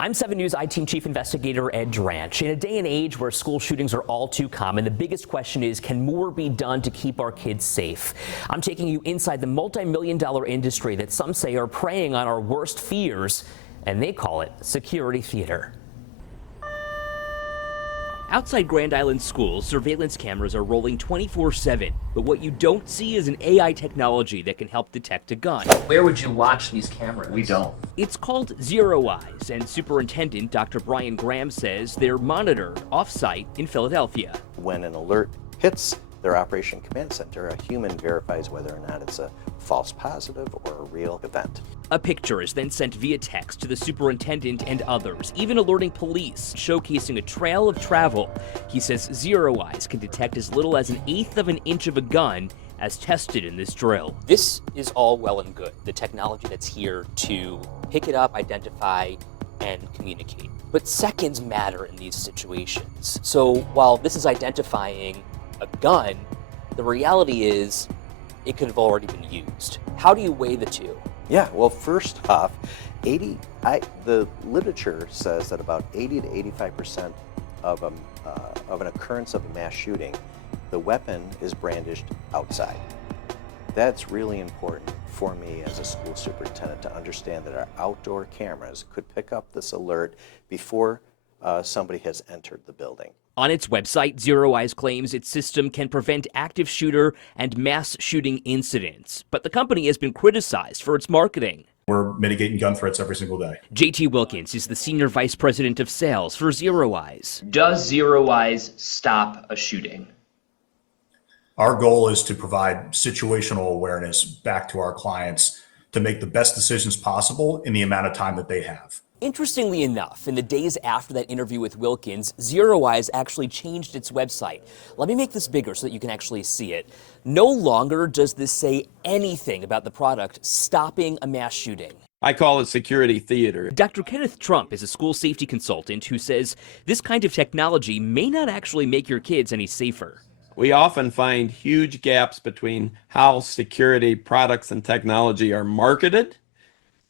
I'm 7 News I-Team Chief Investigator Ed Dranch. In a day and age where school shootings are all too common, the biggest question is, can more be done to keep our kids safe? I'm taking you inside the multi-million-dollar industry that some say are preying on our worst fears, and they call it security theater. Outside Grand Island schools, surveillance cameras are rolling 24/7, but what you don't see is an AI technology that can help detect a gun. Where would you watch these cameras? We don't. It's called Zero Eyes, and Superintendent Dr. Brian Graham says they're monitored off-site in Philadelphia. When an alert hits their Operation Command Center, a human verifies whether or not it's a false positive or a real event. A picture is then sent via text to the superintendent and others, even alerting police, showcasing a trail of travel. He says Zero Eyes can detect as little as 1/8 of an inch of a gun, as tested in this drill. This is all well and good, the technology that's here to pick it up, identify, and communicate. But seconds matter in these situations. So while this is identifying a gun, the reality is it could have already been used. How do you weigh the two? Yeah, well, first off, the literature says that about 80 to 85% of an occurrence of a mass shooting, the weapon is brandished outside. That's really important for me as a school superintendent to understand that our outdoor cameras could pick up this alert before somebody has entered the building. On its website, Zero Eyes claims its system can prevent active shooter and mass shooting incidents, but the company has been criticized for its marketing. We're mitigating gun threats every single day. JT Wilkins is the Senior Vice President of Sales for Zero Eyes. Does Zero Eyes stop a shooting? Our goal is to provide situational awareness back to our clients to make the best decisions possible in the amount of time that they have. Interestingly enough, in the days after that interview with Wilkins, Zero Eyes actually changed its website. Let me make this bigger so that you can actually see it. No longer does this say anything about the product stopping a mass shooting. I call it security theater. Dr. Kenneth Trump is a school safety consultant who says this kind of technology may not actually make your kids any safer. We often find huge gaps between how security products and technology are marketed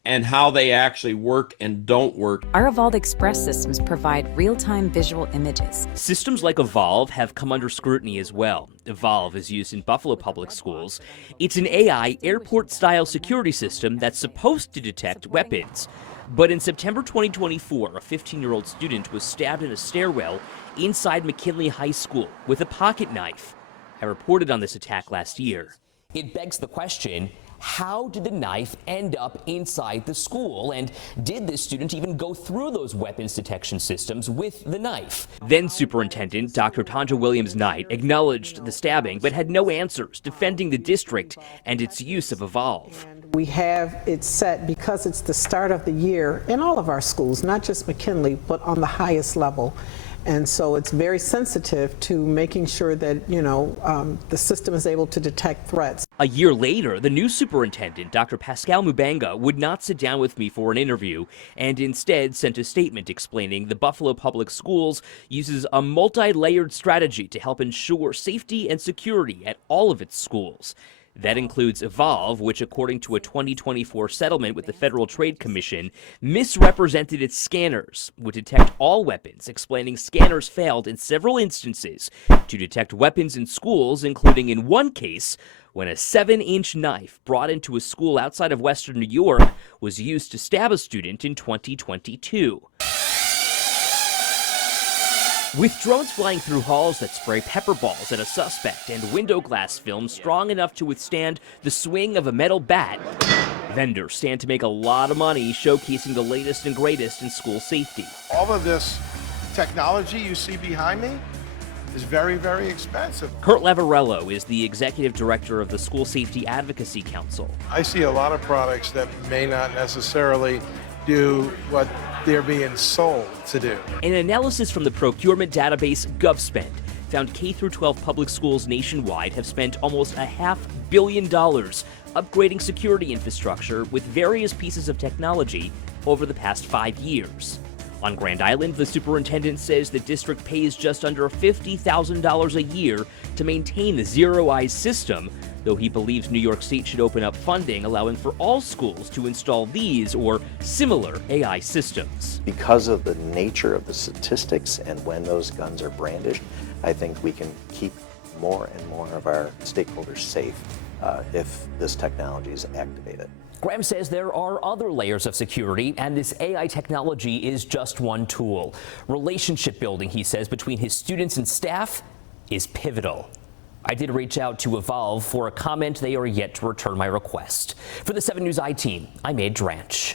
and how they actually work and don't work. Our Evolv Express systems provide real-time visual images. Systems like Evolv have come under scrutiny as well. Evolv is used in Buffalo Public Schools. It's an AI airport-style security system that's supposed to detect weapons. But in September 2024, a 15-year-old student was stabbed in a stairwell inside McKinley High School with a pocket knife. I reported on this attack last year. It begs the question, how did the knife end up inside the school? And did this student even go through those weapons detection systems with the knife? Then Superintendent Dr. Tanja Williams-Knight acknowledged the stabbing, but had no answers, defending the district and its use of Evolv. We have it set because it's the start of the year in all of our schools, not just McKinley, but on the highest level. And so it's very sensitive to making sure that, the system is able to detect threats. A year later, the new superintendent, Dr. Pascal Mubanga, would not sit down with me for an interview and instead sent a statement explaining the Buffalo Public Schools uses a multi-layered strategy to help ensure safety and security at all of its schools. That includes Evolv, which, according to a 2024 settlement with the Federal Trade Commission, misrepresented its scanners, would detect all weapons, explaining scanners failed in several instances to detect weapons in schools, including in one case when a 7-inch knife brought into a school outside of Western New York was used to stab a student in 2022. With drones flying through halls that spray pepper balls at a suspect and window glass film strong enough to withstand the swing of a metal bat, vendors stand to make a lot of money showcasing the latest and greatest in school safety. All of this technology you see behind me is very, very expensive. Kurt Lavarello is the executive director of the School Safety Advocacy Council. I see a lot of products that may not necessarily do what they're being sold to do. An analysis from the procurement database GovSpend found K-12 public schools nationwide have spent almost $500 million upgrading security infrastructure with various pieces of technology over the past 5 years. On Grand Island, the superintendent says the district pays just under $50,000 a year to maintain the Zero Eyes system, though he believes New York State should open up funding allowing for all schools to install these or similar AI systems. Because of the nature of the statistics and when those guns are brandished, I think we can keep more and more of our stakeholders safe if this technology is activated. Graham says there are other layers of security, and this AI technology is just one tool. Relationship building, he says, between his students and staff is pivotal. I did reach out to Evolv for a comment. They are yet to return my request. For the 7 News I team, I'm Ed Dranch.